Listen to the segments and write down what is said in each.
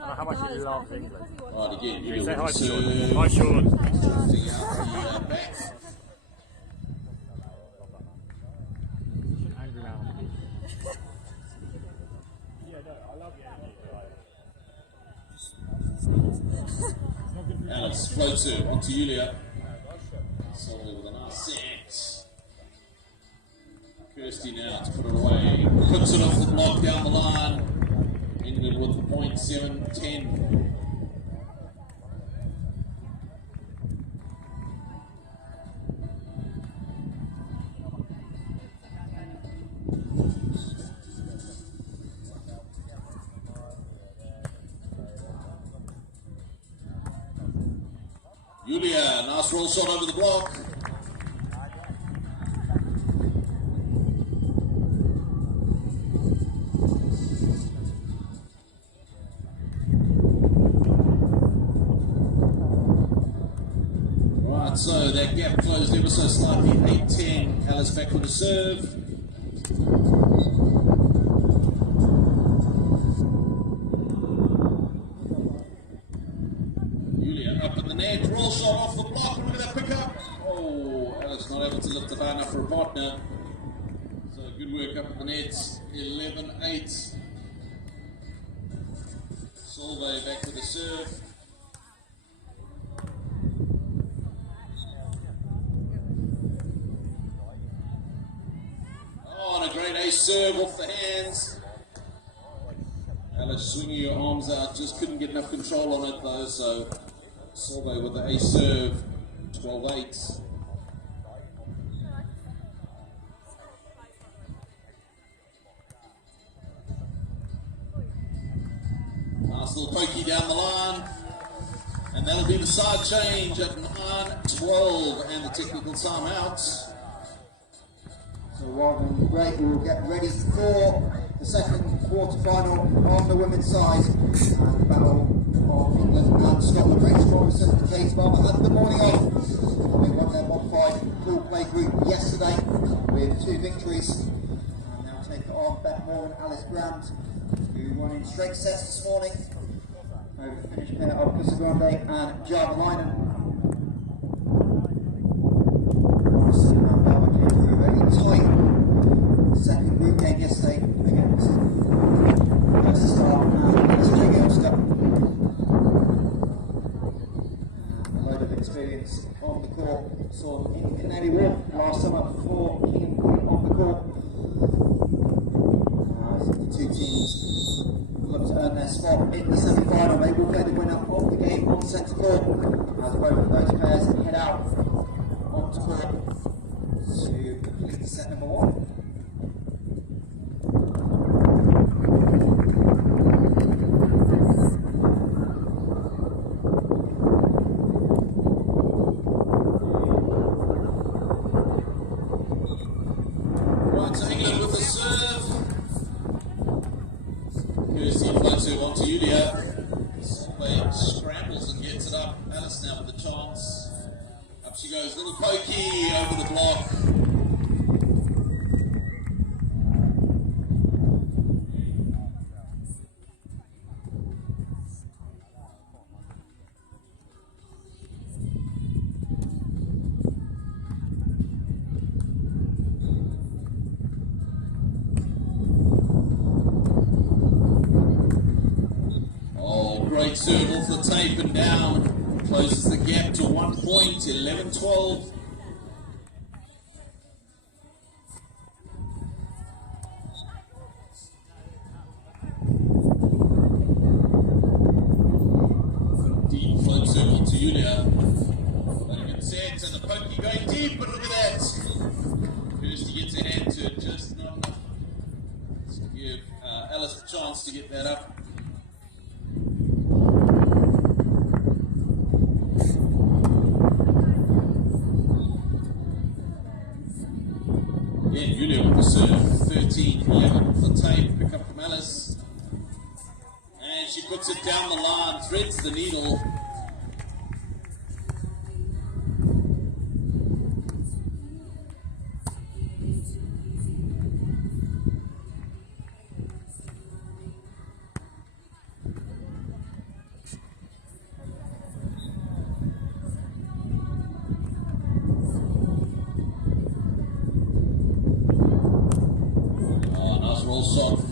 How much you love England? Right, again, you Say do hi, serve. Sean. Hi, Sean. Drifting out the back. Angry man on the beach. Yeah, no, I love the Alex floats her onto Julia. Solly with a nice set. Kirsty now to put it away. Puts it off the block down the line. England with the 0.710. Julia, nice roll shot over the block. Right, so that gap closed ever so slightly, 8-10. Alice back with the serve. Roll shot off the block, look at that pickup. Oh, Alice not able to lift it high enough for a partner. So good work up at the net, 11-8. Solveig back with the serve. Oh, and a great ace serve off the hands. Alice swinging your arms out, just couldn't get enough control on it though, so Solveig with the ace serve, 12-8. Nice little pokey down the line. And that'll be the side change at 9-12 and the technical timeout. So rather than great, we will get ready for the second quarter-final on the women's side. And the battle of England and Scotland. Rachel Morrison and Kate Barbour had the morning off. They won their modified pool play group yesterday with 2 victories. And now take it on Beth Moore and Alice Grant, who won in straight sets this morning over the Finnish pair of Casagrande and Jarvalainen. Morrison and Barbour came through a very tight second group game yesterday against Jessica Starr and SJ Ulster. Experience on the court. Saw them in Canary Wharf last summer for King and Queen on the court. The two teams look to earn their spot in the semi-final. They will play the winner of the game on centre court as both of those pairs head out onto court to complete set number 1. Onto Julia. Solveig scrambles and gets it up. Alice now with the chance. Up she goes, little pokey over the block. Great serve off the tape and down. Closes the gap to 1 point, 11-12. Deep float serve onto Julia. Very good set, and the pokey going deep, but look at that. Kirsty gets a hand to it, just not enough to give Alice a chance to get that up. Again, Julia with the serve, 13-11 off the tape, pick up from Alice. And she puts it down the line, threads the needle.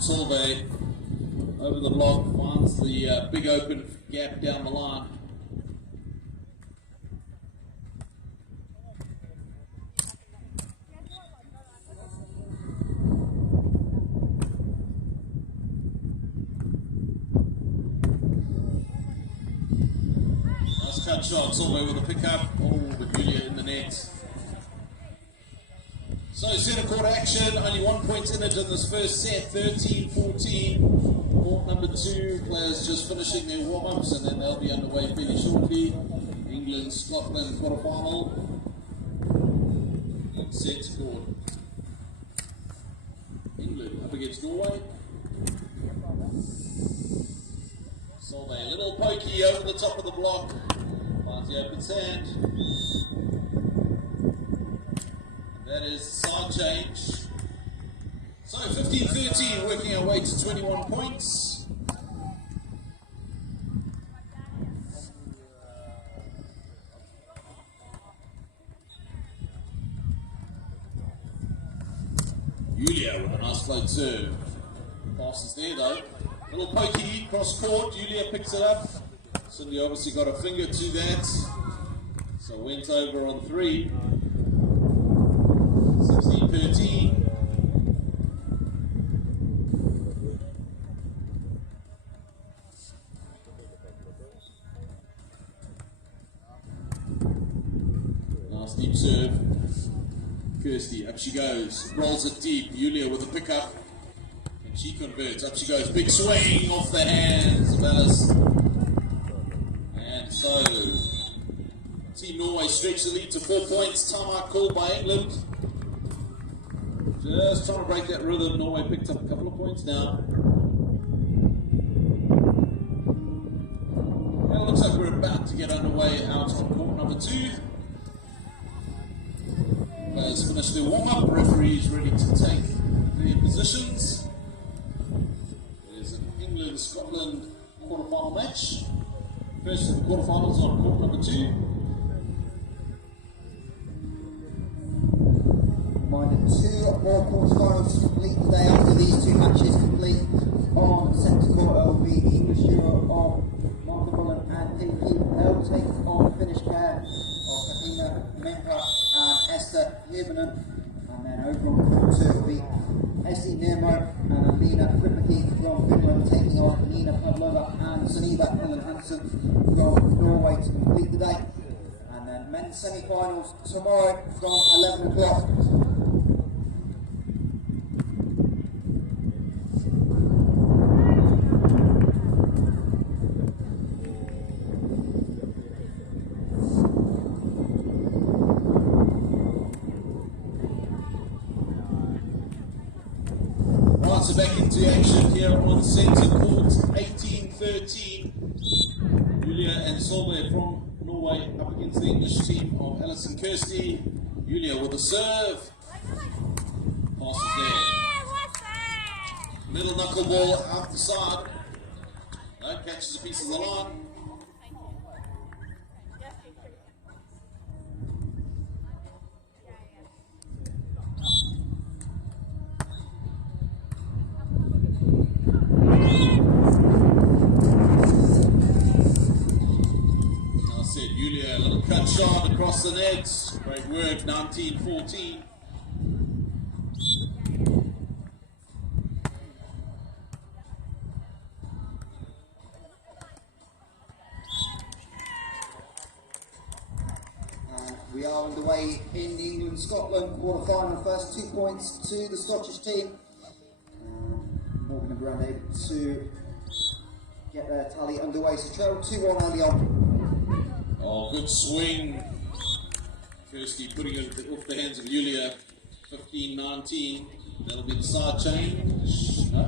Solvay over the block, finds the big open gap down the line. Nice cut shot, Solvay with a pickup. Oh, but Julia in the net. So centre court action, only 1 point in it in this first set, 13-14. Court number 2, players just finishing their warm-ups and then they'll be underway fairly shortly. England, Scotland quarter-final. Centre court. England up against Norway. Solvay, a little pokey over the top of the block. Finds the open sand. That is side change. So 15-13, working our way to 21 points. Julia with a nice float serve. Passes there though. Little pokey, cross court. Julia picks it up. Cindy obviously got a finger to that. So went over on 3. 16-13. Nice deep serve. Kirsty, up she goes. Rolls it deep. Julia with a pickup. And she converts. Up she goes. Big swing off the hands of Alice. And so Team Norway stretch the lead to 4 points. Timeout called by England. Just trying to break that rhythm. Norway picked up a couple of points now. And it looks like we're about to get underway out on court number 2. Players finish their warm-up. Referees ready to take their positions. There's an England-Scotland quarter-final match. First of the quarter-finals on court number 2. Minor 2 more quarterfinals to complete today. After these 2 matches complete on centre court, it will be the English duo of Martha Bullen and AP. They'll take on the Finnish pair of Senior NEVZA and Esther Hirvonen. And then over on court 2 will be Essi Nemo and Alina Rippaki from Finland taking on Nina Pavlova and Sunniva Helen Hansen from Norway to complete the day. And then men's semi-finals tomorrow from 11 o'clock. So back into action here on centre court, 18-13. Julia and Solvay from Norway up against the English team of Alice and Kirsty. Julia with a serve. Passes there. Middle knuckle ball out the side. No, catches a piece of the line. Julia, a little cut shot across the net. Great work, 19-14. We are underway in the England-Scotland quarter-final. First 2 points to the Scottish team. Morgan and Brand able to get their tally underway. So trail 2-1 early on. Oh, good swing. Kirsty putting it off the hands of Julia. 15-19. That'll be the side change. No,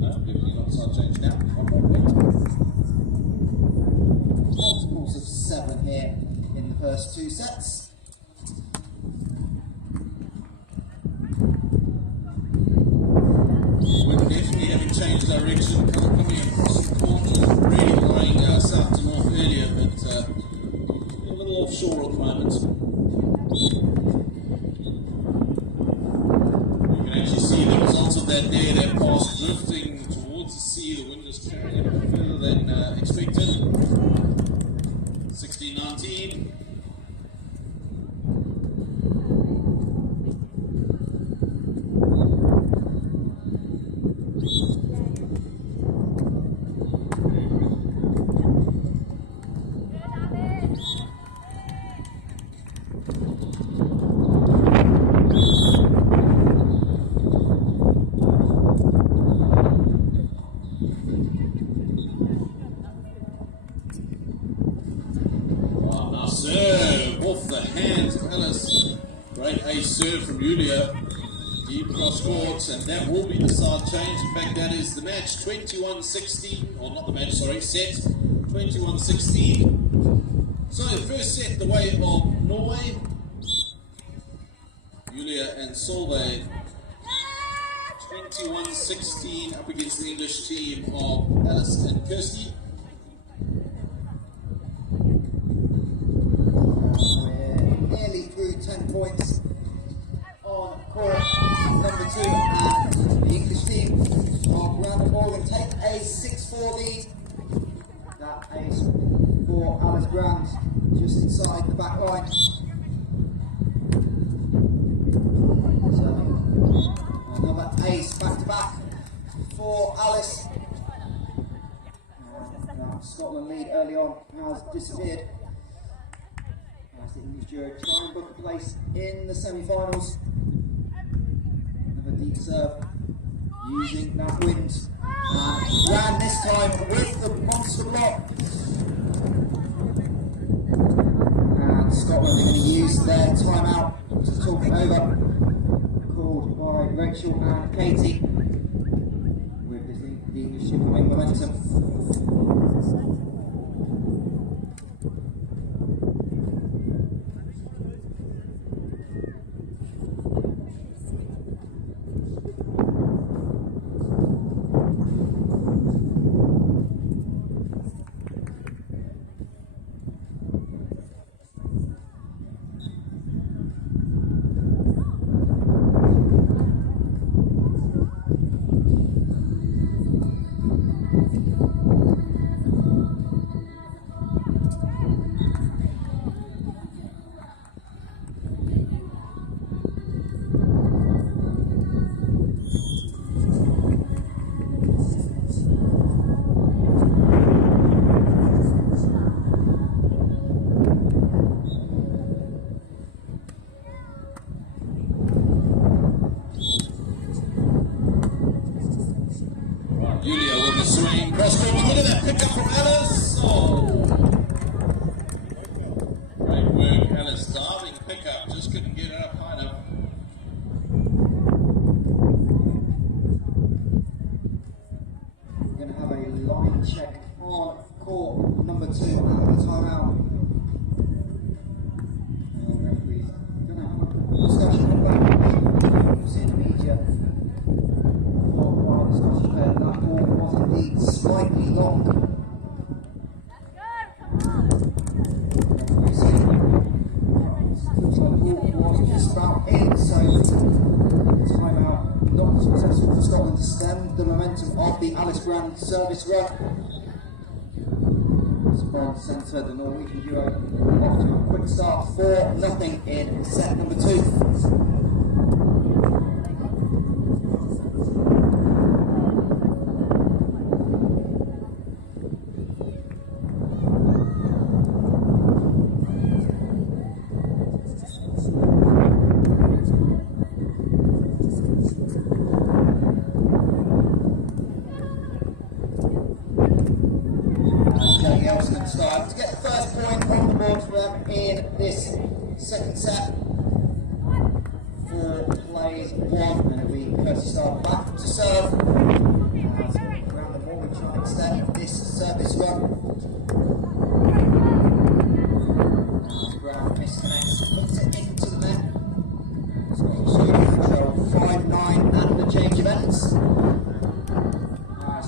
definitely not side change now. 1 more point. Multiples of 7 here in the first 2 sets. We're definitely having changed direction. Coming across the court, really going south to north earlier, but a little offshore at the moment. You can actually see the result of of that there, that pass drifting towards the sea. The wind is carrying it a bit further than expected. 16-19. Off the hands of Alice. Great ace serve from Julia. Deep cross court, and that will be the side change. In fact, that is the match 21-16, or not the match, sorry, set 21-16. So, the first set the way of Norway. Julia and Solveig 21-16 up against the English team of Alice and Kirsty. Nearly through 10 points on court number 2, and the English team of Morrison take a 6-4 lead. That ace for Alice Grant just inside the back line. So another ace back to back for Alice. That Scotland lead early on has disappeared. The English jury try and book a place in the semi-finals. Another deep serve using that wind, and ran this time with the monster block. And Scotland are going to use their timeout to talk it over, called by Rachel and Katie, with the English team having momentum. Julia with the swing, cross court, look at that pickup from Alice. Oh. Great work, Alice, diving pickup, just couldn't get it up high enough. We're going to have a line check on court number 2 out of the timeout. Referee's going to have a discussion about who's in the media. That ball was indeed slightly long. Looks like the ball was just about in, so timeout not successful for Scotland to stem the momentum of the Alice Grant service run. Front centre, the Norwegian duo off to a quick start, 4-0 in set number 2. To get the first point on the board for them in this second set. 4 plays 1, and it'll be Kirsty Starr back to serve. As around the ball, we try and extend this service run. Brown misconnects, puts it into the net. Scotland control 5-9 and the change of ends.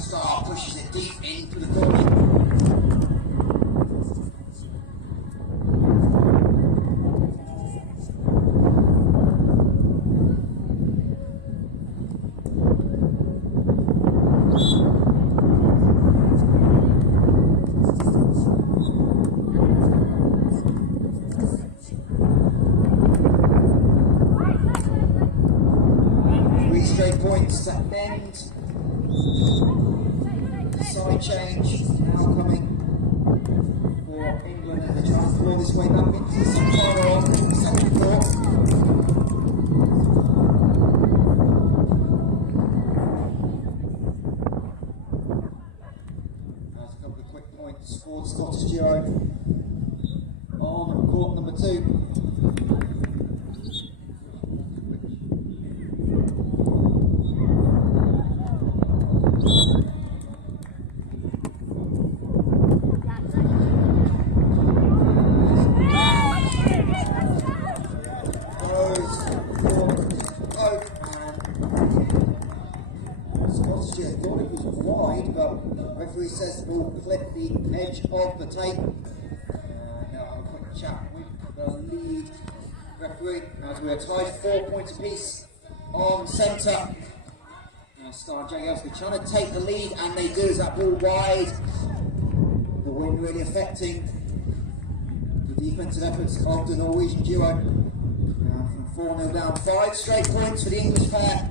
Starr pushes it deep into the corner. points to end. Side change now coming for England as they try to claw this way back into the semi-final of the second court. There's a couple of quick points for the Scottish duo on court number 2. Referee says the ball clipped the edge of the tape. Now I'll have a quick chat with the lead referee as we are tied 4 points apiece on centre. Now Star Jagielski trying to take the lead, and they do as that ball wide. The wind really affecting the defensive efforts of the Norwegian duo. Now from 4-0 down, 5 straight points for the English pair.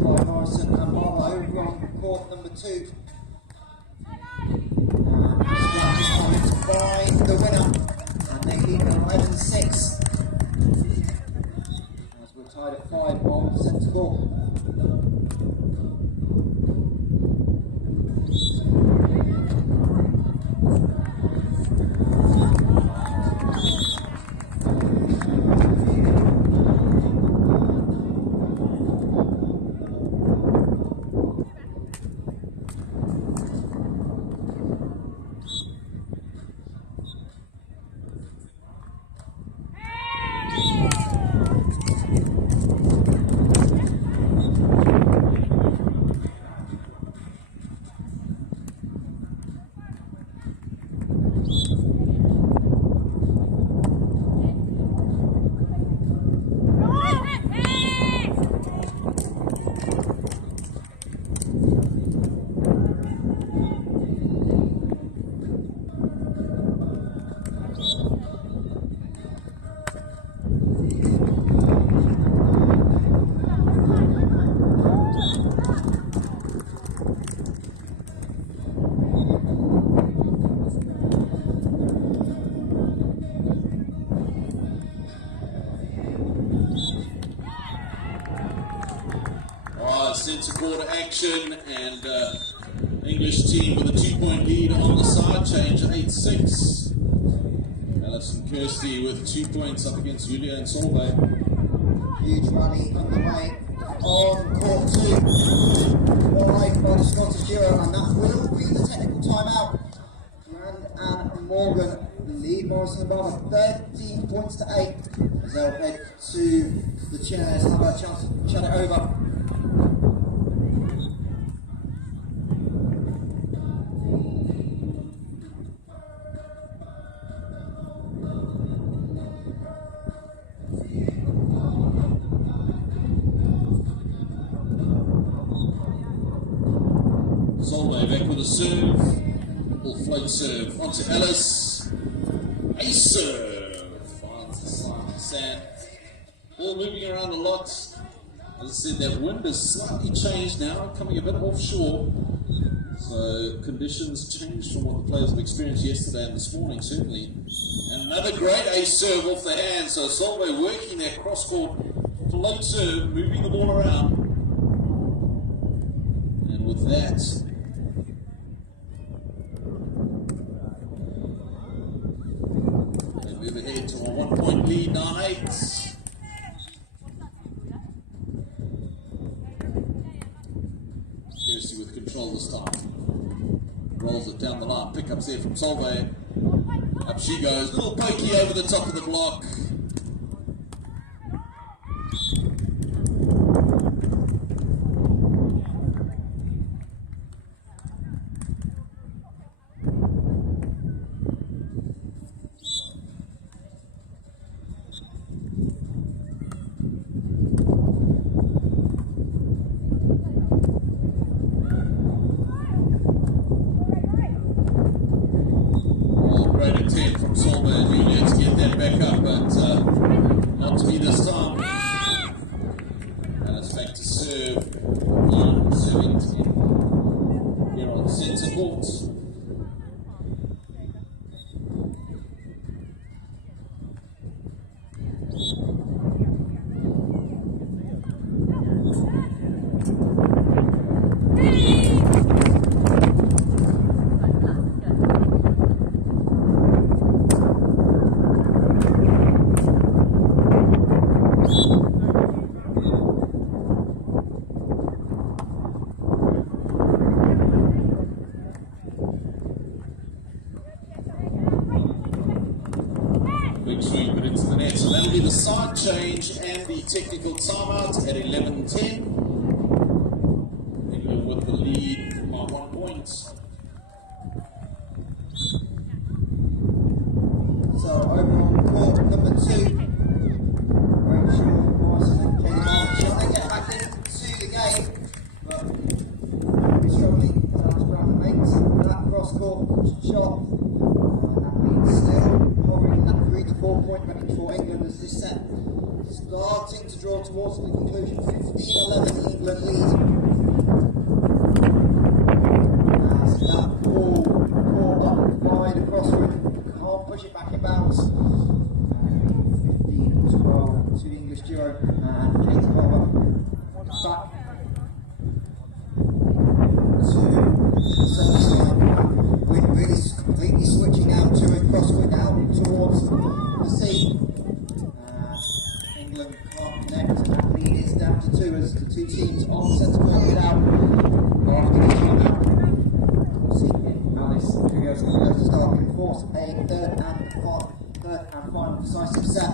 Morrison and Barbour over on court number 2. And to find the winner, and they lead at 11-6 as we're tied at 5 on the centre court. Centre quarter action, and English team with a 2-point lead on the side change at 8-6. Alison Kirsty with 2 points up against Julia and Solveig. Huge rally underway on court 2. Wide by the Scottish duo, and that will be the technical timeout. Grand and Morgan lead Morrison and Barbour 13 points to 8 as they'll head to the chairs, have a chance to chat it over. Solveig back with a serve, little float serve onto Ellis, ace serve, finds the sand, ball moving around a lot. As I said, that wind has slightly changed now, coming a bit offshore, so conditions changed from what the players have experienced yesterday and this morning certainly. And another great ace serve off the hand, so Solveig working that cross-court float serve, moving the ball around, and with that, move ahead to a 1-point lead, 9-8. Kirsty with control this time. Rolls it down the line. Pickups there from Solveig. Up she goes. Little pokey over the top of the block. great attempt from Solberg and Julia to get that back up, but not to be this time. And it's back to serve on serving 10 here on centre court. Big swing, but into the net. So that'll be the side change and the technical timeout at 11:10. England with the lead by 1 point. So over on court number 2, Rachel, Morrison and Katie Barbour. They get back into the game, but they're struggling to around the mates. That cross court shot, that lead still hovering that 3-4 point range for England as this set starting to draw towards the conclusion. 15-11 England lead. As that ball caught up wide across room, can't push it back in bounds. 15-12 to the English duo and Katie Barbour back to the service line. We're really completely switching out to a crosswind out towards the sea. England can't connect, and that lead is down to 2 as the two teams on centre court get out after the timeout. We'll see how this goes to start and force a third and final decisive set.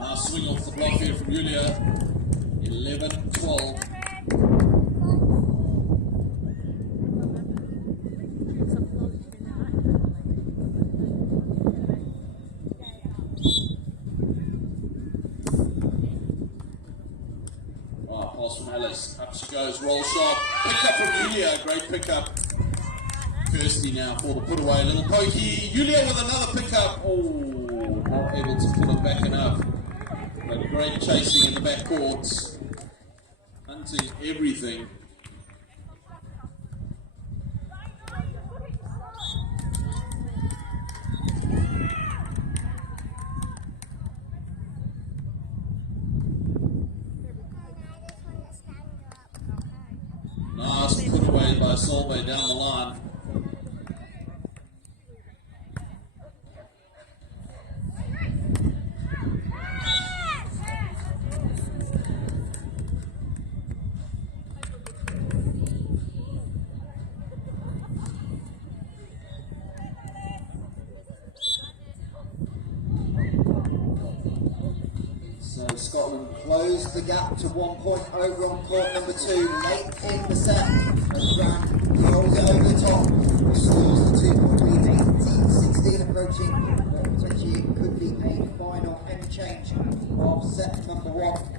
Nice swing off the block here from Julia. 11-12. Pass from Alice. Up she goes, roll shot. Pick up from Julia. Great pickup. Kirsty now for the put away. Little pokey. Julia with another pickup. Oh, not able to pull it back enough. But great chasing in the back courts. Hunting everything. Nice put away by Solvay down the line. So Scotland closed the gap to 1 point over on court number 2 late in the set as Grant rolls it over the top, restores the 2 point lead. 18-16 approaching what potentially could be a final end change of set number 1.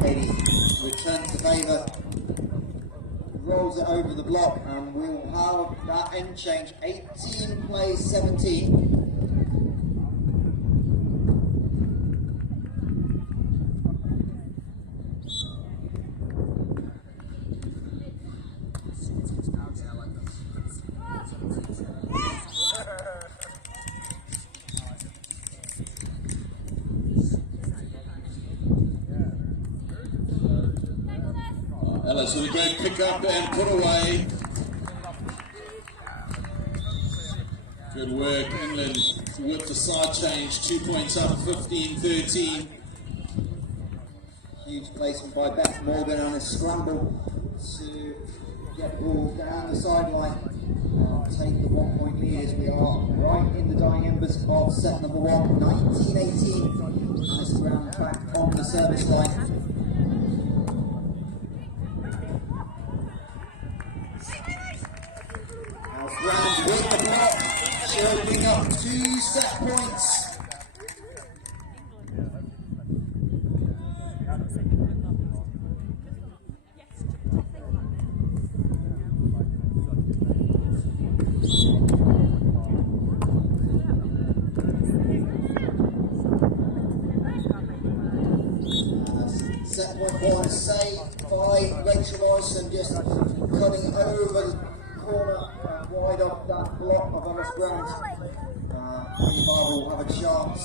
Katie returns the favour, rolls it over the block, and we'll have that end change. 18 plays 17. Ellis with a great pick up and put away. Good work, England. with the side change, 2 points up, 15-13. Huge placement by Beth Morgan on a scramble to get the ball down the sideline and take the 1 point lead as we are right in the dying embers of set number 1, 19-18, as the round back on the service line. Round with the block, serving up 2 set points. Set point 1 saved by Rachel Morrison, just cutting over the corner wide off that block of Ellis Grant. Barbour will have a chance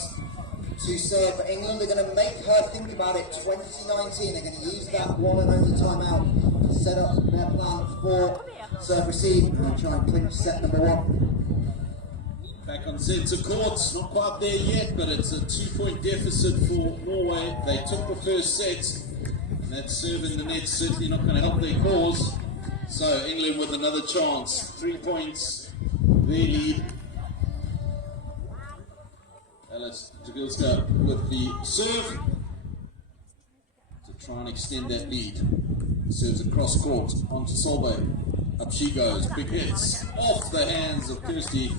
to serve for England. They're going to make her think about it. 2019, they're going to use that one and only timeout to set up their plan for serve receive and try and clinch set number 1. Back on centre court, not quite there yet, but it's a 2 point deficit for Norway. They took the first set, and that serve in the net certainly not going to help their cause. So England with another chance, 3 points, their lead. Alice Jagilska with the serve to try and extend that lead. Serves across court onto Solvay. Up she goes, big hits off the hands of Kirsty.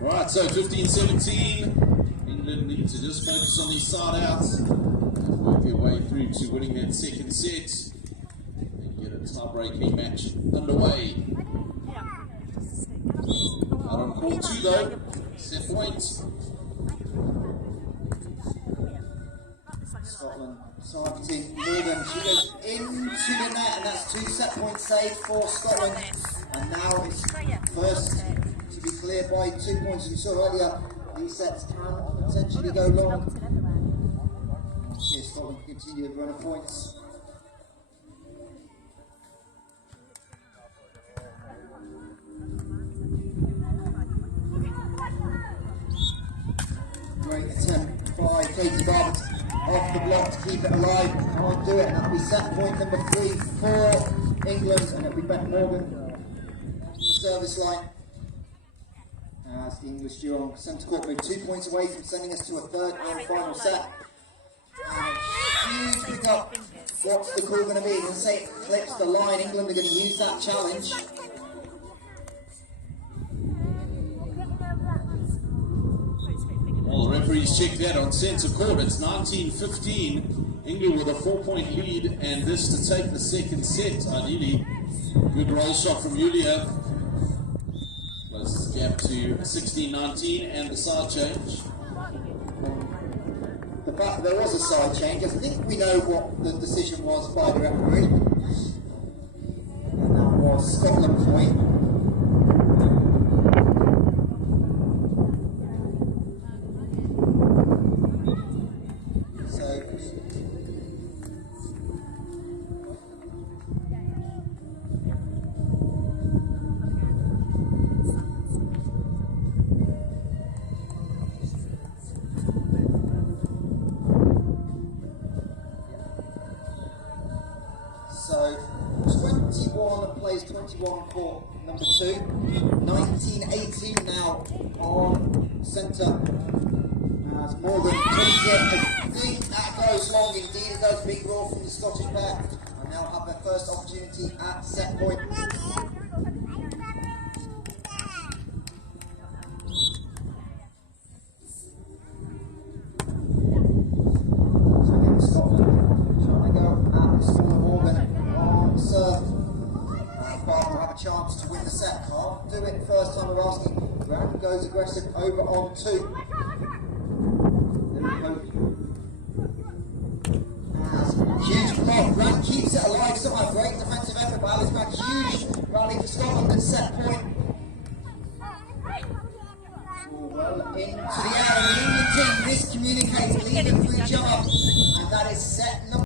Right, so 15-17. England need to just focus on these side outs and work their way through to winning that second set. Get a tie-breaking match underway. Out on court 2 though, set point. Scotland targeting Morgan. She goes into the net, and that's 2 set points saved for Scotland. And now it's first to be cleared by 2 points. You saw earlier, these sets can potentially go long. See if Scotland can continue the run of points. Great attempt by Katie Barbour off the block to keep it alive. Can't do it, and that'll be set point number 3 for England, and it'll be Beth Morgan, the service line. As the English duo on centre court move 2 points away from sending us to a third and final set. Huge pick up. What's the call going to be? Let's say it clips the line. England are going to use that challenge. Well, the referees check that on centre court. It's 19-15. England with a 4 point lead, and this to take the second set. Ideally, good roll shot from Julia. Close the gap to 16-19 and the side change. The fact that there was a side change, I think we know what the decision was by the referee. And that was Scotland point. So 21 plays 21 for number 2. 19-18 now on centre. As Morgan takes it. I think that goes long indeed. It does. Big roll from the Scottish pair. And now have their first opportunity at set point. So again, Scotland trying to go at the school of Morgan on serve. Barbour will have a chance to win the set. Can't do it first time we're asking. Grant goes aggressive over on 2. Huge block. Grant keeps it alive somehow. Great defensive effort by Alice Grant. Huge rally for Scotland at set point. Well into the air, and the England team miscommunicates, leaving for each other.